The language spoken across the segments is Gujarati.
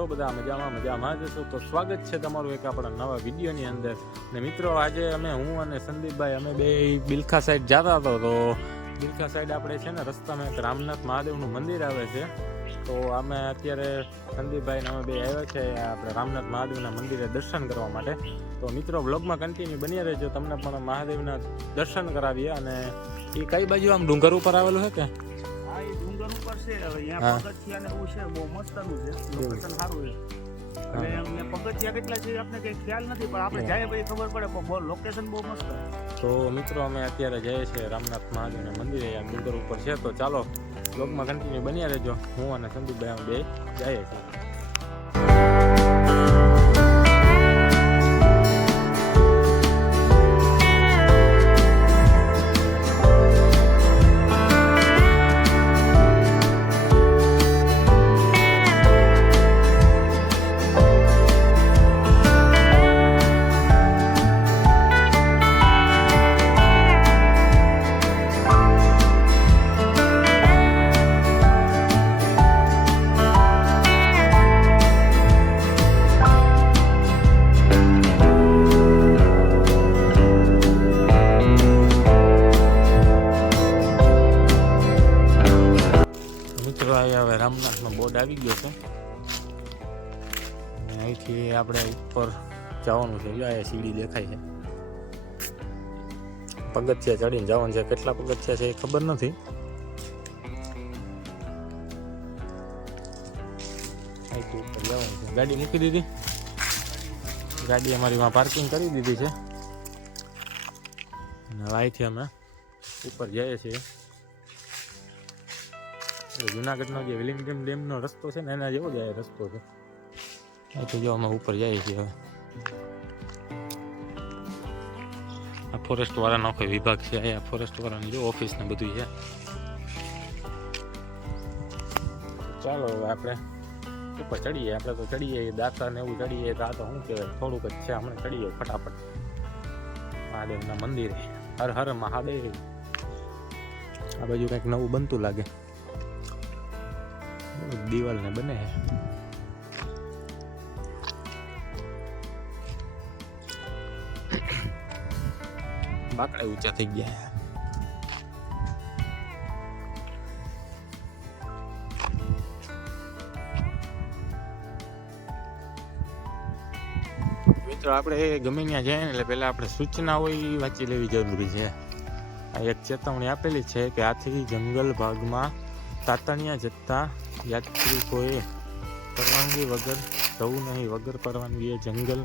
છો? બધા મજામાં મજામાં જ છો? તો સ્વાગત છે તમારું એક આપણા નવા વિડીયોની અંદર. ને મિત્રો, આજે અમે હું અને સંદીપભાઈ, અમે બે બિલખા સાઈડ જતા હતો. તો બિલખા સાઈડ આપણે છે ને, રસ્તામાં એક રામનાથ મહાદેવનું મંદિર આવે છે. તો અમે અત્યારે સંદીપભાઈ ને અમે બે આવ્યા છે આપણે રામનાથ મહાદેવના મંદિરે દર્શન કરવા માટે. તો મિત્રો વ્લોગમાં કન્ટિન્યુ બની રહેજો. તમને પણ મહાદેવના દર્શન કરાવીએ અને એ કઈ બાજુ આમ ડુંગર ઉપર આવેલું છે કે? હા ઉપર છે હવે અહીંયા પગથિયા ને એવું છે બહુ મસ્તનું છે. લોકેશન સારું છે. હા. અમને પગથિયા કેટલા છે આપણે કઈ ખ્યાલ નથી પણ આપણે જાય પછી ખબર પડે પણ બહુ લોકેશન બહુ મસ્ત તો મિત્રો અમે અત્યારે જઈએ છીએ રામનાથ મહાદેવના મંદિરે આ ડુંગર ઉપર છે. તો ચાલો બ્લોગમાં કન્ટિન્યુ બન્યા રહેજો. હું અને સંદીપભાઈ અમે બે જઈએ છીએ. આવી ગયો છે અહીંથી આપણે ઉપર જવાનું છે. અહીંયા સીડી દેખાય છે. પગથિયા ચડીને જવાનું છે. કેટલા પગથિયા છે એ ખબર નથી. ઉપર જવાનું છે. ગાડી મૂકી દીધી. ગાડી અમારી માં પાર્કિંગ કરી દીધી છે. અહીંથી અમે ઉપર જઈએ છીએ. જુનાગઢનો જે વિલિંગડન ડેમનો રસ્તો છે ને એના જેવો જ રસ્તો છે. આ તો જો અમે ઉપર જઈએ છીએ હવે. આ ફોરેસ્ટ વાળાનો આખો વિભાગ છે અહીંયા ફોરેસ્ટ વાળાની જો ઓફિસ ને બધું છે. ચાલો હવે આપણે ઉપર ચડીએ આપણે તો ચડીએ દાતા ને એવું ચડીએ તો આ તો શું કહેવાય થોડુંક જ છે હમણાં ચડીએ ફટાફટ. મહાદેવના મંદિરે હર હર મહાદેવ. આ બાજુ કંઈક નવું બનતું લાગે. દિવાલ ને બને છે બાકડા ઊંચા થઈ ગયા મિત્રો, આપણે ગમે ત્યાં જઈએ એટલે પહેલાં આપણે સૂચના હોય એ વાંચી લેવી જરૂરી છે. આ એક ચેતવણી આપેલી છે કે આથી જંગલ ભાગમાં તાતણિયા જતા યાત્રિકોએ પરવાનગી વગર જવું નહીં. વગર પરવાનગીએ જંગલ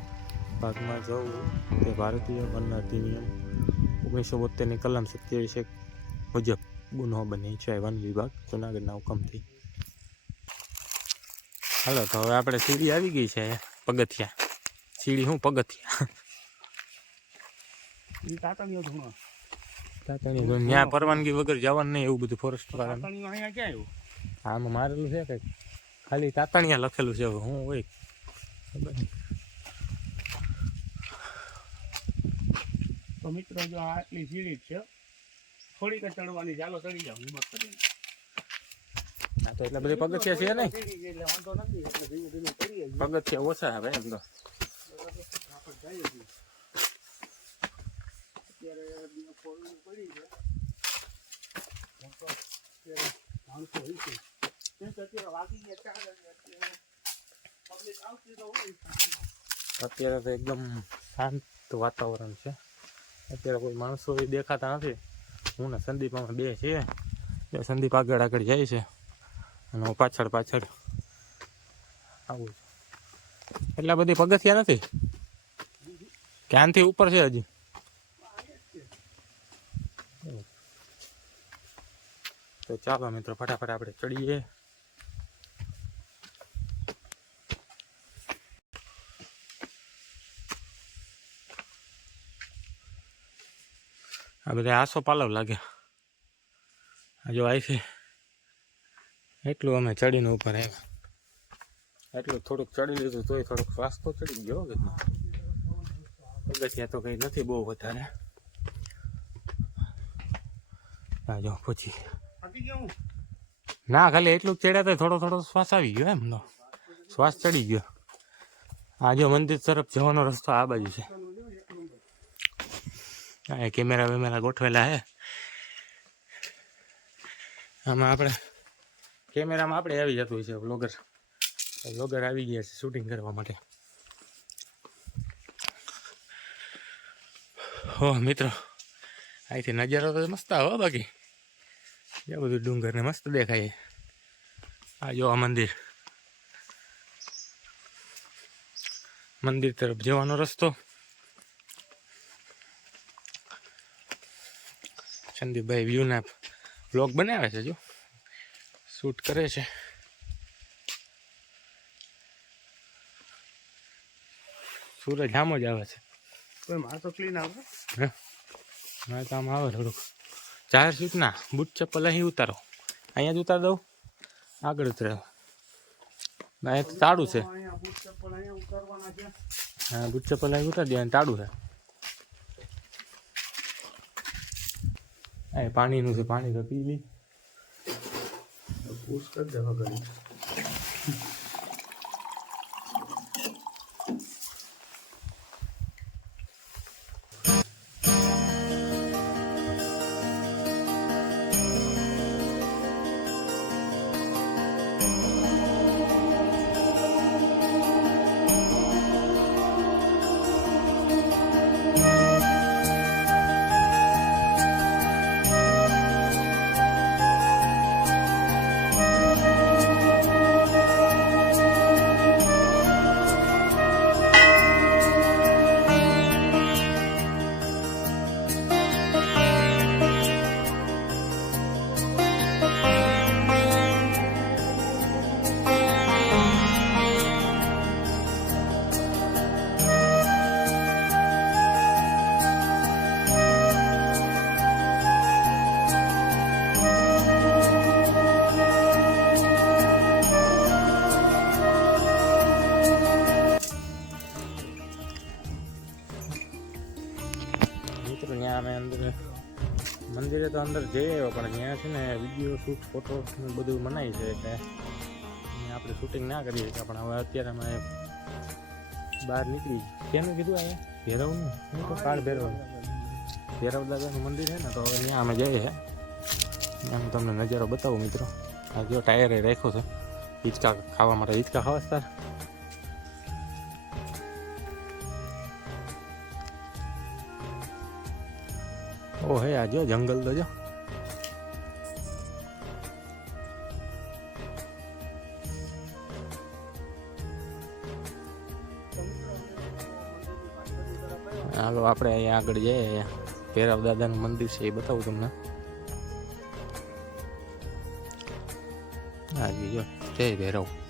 ભાગમાં જવું તે ભારતીય વન અધિનિયમ ઓગણીસો બોતેરની કલમ સત્યાવીસ એક મુજબ ગુનો બની છે વન વિભાગ જુનાગઢના હુકમથી. હાલો તો હવે આપણે સીડી આવી ગઈ છે પગથિયા. સીડી શું પગથિયા? ત્યાં પરવાનગી વગર જવાનું નહીં એવું બધું ફોરેસ્ટ વાળા ક્યાં આવ્યું? આમાં મારેલું છે કે ખાલી તાતણિયા લખેલું છે હું હોય. ખબર તો મિત્રો જો આ આટલી સીડી છે. થોડીક ચડવાની ચાલો ચડી જાવ હિંમત કરીને આ તો એટલે બધી પગથિયા છે નહીં? પગથિયા ઓછા આવે એમ તો. અત્યારે પડી છે. અત્યારે તો એકદમ શાંત વાતાવરણ છે. અત્યારે કોઈ માણસો એ દેખાતા નથી. હું ને સંદીપ અમે બે છીએ. બે સંદીપ આગળ આગળ જાય છે. અને હું પાછળ પાછળ આવું છું. એટલા બધી પગથિયા નથી? ક્યાંથી ઉપર છે હજી? તો ચાલો મિત્રો, ફટાફટ આપણે ચડીએ. આ બધા આસો પાલવ લાગ્યા આ જો આવી છે. એટલું અમે ચડીને ઉપર આવ્યા. એટલું થોડુંક ચડી લીધું તોય થોડુંક શ્વાસ તો ચડી ગયો પગથિયા તો કંઈ નથી બહુ વધારે. આ જો પછી. ના ખાલી એટલું ચડ્યા તો થોડો થોડો શ્વાસ આવી ગયો એમ તો શ્વાસ ચડી ગયો. આ જો મંદિર તરફ જવાનો રસ્તો આ બાજુ છે. આ કેમેરા વેમેરા ગોઠવેલા હે. આમાં આપણે કેમેરામાં આપણે આવી જતું હોય છે બ્લોગર બ્લોગર આવી ગયા છે શૂટિંગ કરવા માટે. હો, મિત્રો, અહીંથી નજારો તો મસ્ત આવે બાકી. એ બધું ડુંગર ને મસ્ત દેખાય. આ જો આ મંદિર. મંદિર તરફ જવાનો રસ્તો. સંદીપભાઈ વ્યૂના બ્લોગ બનાવે છે જો. શૂટ કરે છે. સૂરજ આમ જ આવે છે. કોઈ માર તો ક્લીન આવે મારે તો આમ આવે થોડુંક. જાહેર સૂચના બૂટ ચપ્પલ અહીં ઉતારો. અહીંયા જ ઉતાર દઉં. આગળ ઉતરે ના એ તો તાળું છે. હા બૂટ ચપ્પલ અહીં ઉતારી દે તાળું છે. એ પાણીનું છે પાણી તો પી લી. પુશ કરી દેવા ઘડી મંદિરે તો અંદર જઈ આવ્યો, પણ ત્યાં છે ને વીડિયો શૂટ ફોટો બધું મનાય છે એટલે આપણે શૂટિંગ ના કરી શકીએ પણ હવે અત્યારે અમે બહાર નીકળી. કેનું કીધું આ ભેરવનું? હું તો કાળ ભેરવ. ભેરવ દાદાનું મંદિર છે ને, તો હવે ત્યાં અમે જઈએ છે હું તમને નજારો બતાવું, મિત્રો. આ જો ટાયરે રાખ્યો છે, હિંચકા ખાવા માટે. હિંચકા ખાવા તાર? ઓ હે આ જો જંગલ તો જો. હાલો, આપણે અહીંયા આગળ જઈએ. ભૈરવ દાદાનું મંદિર છે, એ બતાવું તમને. આ જો. જય ભૈરવ.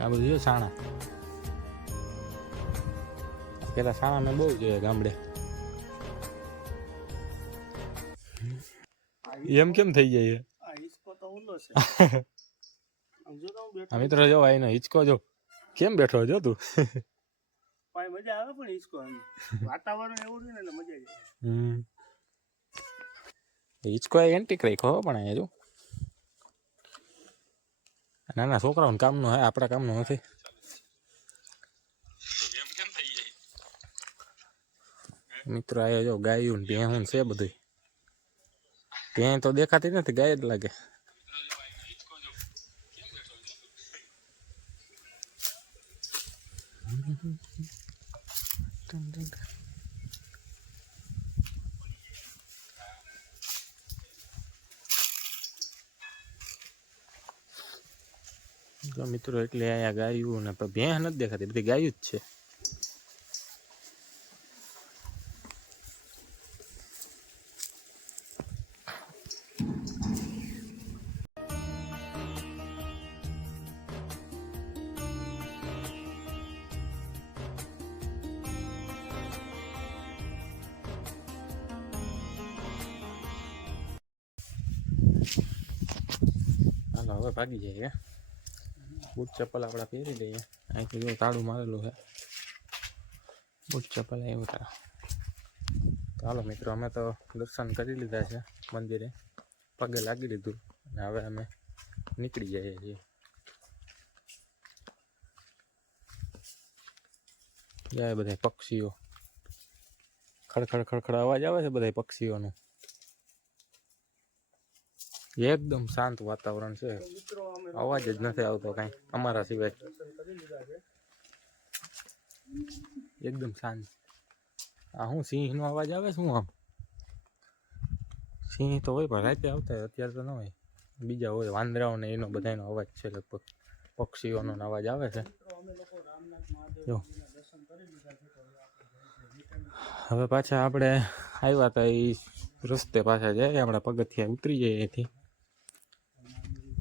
આ બધું જો સાણા. પેલા સાણા મેં બહુ જોયા ગામડે. એમ કેમ થઈ જાય મિત્રો જો આઈનો હિચકો જો. કેમ બેઠો જો તું? મજા આવે પણ હિચકો વાતાવરણ એવું છે ને એટલે મજા આવી હમ. હિચકો એ એન્ટિક રાખ્યો હો પણ અહીંયા જો. નાના છોકરાઓને કામનો હે આપણા કામનો નથી મિત્રો આયો જો ગાયું ભેહું છે બધું ભેં તો દેખાતી નથી ગાય જ લાગે જો મિત્રો એટલે અહીંયા ગાયું ને ભેંસ નથી દેખાતી, બધી ગાયું જ છે. હવે ભાગી જાય બૂટ ચપ્પલ આપણે પહેરી લઈએ. અહીંથી જો તાળું મારેલું છે. બૂટ ચપ્પલ એવું તારા ચાલો મિત્રો, અમે તો દર્શન કરી લીધા છે મંદિરે. પગે લાગી લીધું અને હવે અમે નીકળી જઈએ છીએ. જાય બધા પક્ષીઓ. ખડખડ ખડખડ અવાજ આવે છે બધા પક્ષીઓનો? એકદમ શાંત વાતાવરણ છે. અવાજ જ નથી આવતો કાંઈ અમારા સિવાય. એકદમ શાંત. આ હું સિંહનો અવાજ આવે શું આમ? સિંહ તો હોય પણ રાતે આવતા હોય, અત્યારે તો ન હોય. બીજા હોય વાંદરાઓ ને એનો બધાનો અવાજ છે લગભગ. પક્ષીઓનો અવાજ આવે છે. જો. હવે જઈએ પાછા આપણે આવ્યા હતા એ રસ્તે પાછા જાય આપણે પગથિયા ઉતરી જઈએ અહીંથી.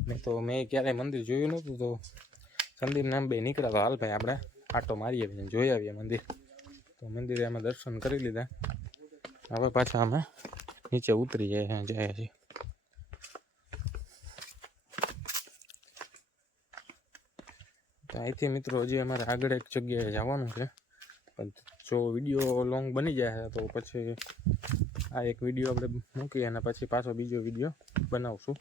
નહીં તો મેં ક્યારેય મંદિર જોયું નહોતું તો સંદીપ નામ બે નીકળ્યા તો હાલ ભાઈ આપણે આટો મારી આવીએ જોઈ આવીએ મંદિર. તો મંદિરે અમે દર્શન કરી લીધા. હવે પાછા અમે નીચે ઉતરી જઈએ જઈએ છીએ. તો અહીંથી મિત્રો હજી અમારે આગળ એક જગ્યાએ જવાનું છે. પણ જો વીડિયો લોંગ બની જાય તો પછી આ એક વીડિયો આપણે મૂકીએ અને પછી પાછો બીજો વીડિયો બનાવશું.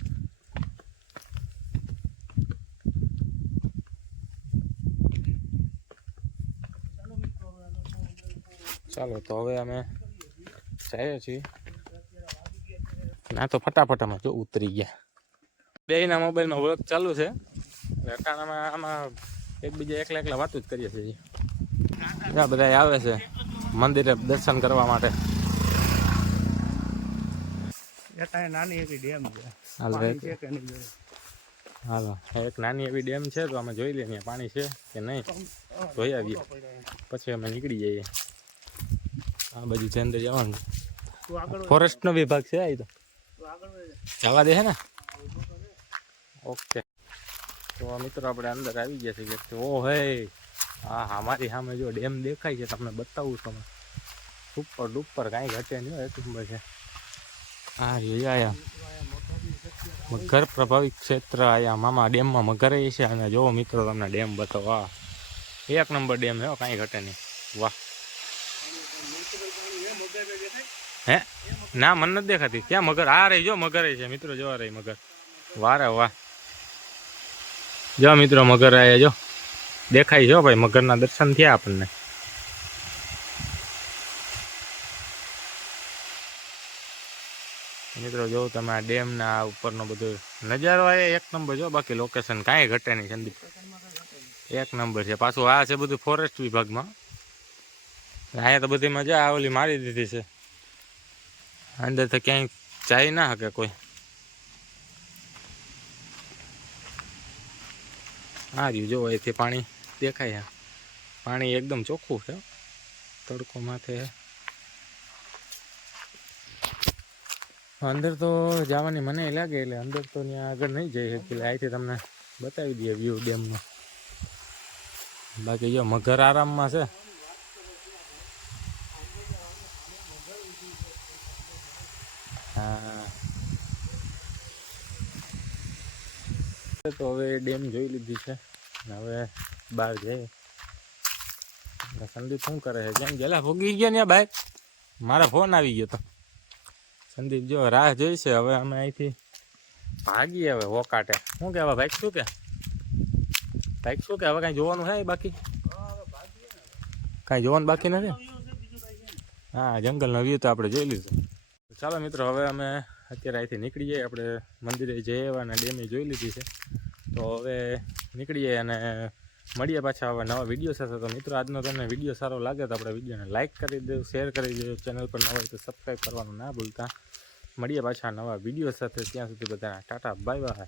ચાલો તો હવે અમે જઈએ છીએ. ના તો ફટાફટ અમે જો ઉતરી ગયા. બેયના મોબાઈલમાં વર્ક ચાલુ છે. અટાણામાં આમાં એકબીજા એકલા એકલા વાતું જ કરીએ છીએ. બધા બધા આવે છે મંદિરે દર્શન કરવા માટે. નાની એવી ડેમ છે. હાલ એક નાની એવી ડેમ છે તો અમે જોઈ લઈએ પાણી છે કે નહીં? જોઈ આવીએ. પછી અમે નીકળી જઈએ. આ બાજુ છે. અંદર જવાનું ફોરેસ્ટનો વિભાગ છે આ તો. જવા દે છે ને? ઓકે. તો આ મિત્રો આપણે અંદર આવી ગયા છીએ. કે ઓ હે. હા હા મારી સામે જો ડેમ દેખાય છે તમને બતાવું છું. ઉપર ડુપર કાંઈ ઘટે નહીં એક નંબર છે. હા રહ્યો મગર પ્રભાવિત ક્ષેત્ર આયા. મામા ડેમમાં મગર છે. અને જો મિત્રો તમને ડેમ બતાવો વાહ એક નંબર ડેમ છે કાંઈ ઘટે નહીં. વાહ. હે? ના, મને નથી દેખાતી. ક્યાં મગર? આ રહી, જો, મગર છે. મિત્રો જોવા રહી મગર. વારે વાહ. જો, મિત્રો, મગર આયા જો. દેખાય જો ભાઈ, મગરના દર્શન થયા આપણને. મિત્રો, જો, તમે આ ડેમના ઉપરનો બધો નજારો આવે એક નંબર જો બાકી લોકેશન કાંઈ ઘટે નહીં, સંદીપ. એક નંબર છે. પાછું આ છે બધું ફોરેસ્ટ વિભાગમાં. અહીંયા તો બધી મજા આ ઓલી મારી દીધી છે. અંદર તો ક્યાંય જાય ના શકે કોઈ. આ રહ્યું જો અહીંથી પાણી દેખાય પાણી એકદમ ચોખ્ખું છે. તડકો માથે અંદર તો જવાની મને લાગે એટલે અંદર તો ત્યાં આગળ નહીં જઈ એટલે અહીંથી તમને બતાવી દઈએ વ્યૂ ડેમનો. બાકી જો મગર આરામમાં છે હા ડેમ જોઈ લીધી છે. હવે બહાર જઈએ. સંદીપ શું કરે છે? કેમ ગયેલા ભોગી ગયા ને બાય મારા ફોન આવી ગયો તો. સંદીપ જો રાહ જોઈ છે હવે અમે અહીંથી ભાગીએ હવે હોકાટે શું કે બાઈક શું કે? ભાઈ, શું કે? હવે કાંઈ જોવાનું છે બાકી? કાંઈ જોવાનું બાકી નથી? હા, જંગલનો વ્યૂ તો આપણે જોઈ લીધું. ચાલો મિત્રો, હવે અમે અત્યારે અહીંથી નીકળી જઈએ આપણે મંદિરે જઈ અને ડેમે જોઈ લીધી છે. તો હવે નીકળીએ અને મળીએ પાછા હવે નવા વીડિયો સાથે. તો મિત્રો, આજનો તમને વીડિયો સારો લાગે તો આપણે વિડીયોને લાઇક કરી દો શેર કરી દો ચેનલ પર નવા હોય તો સબસ્ક્રાઈબ કરવાનું ના ભૂલતા. મળીએ પાછા નવા વીડિયો સાથે. ત્યાં સુધી બધાના ટાટા બાય બાય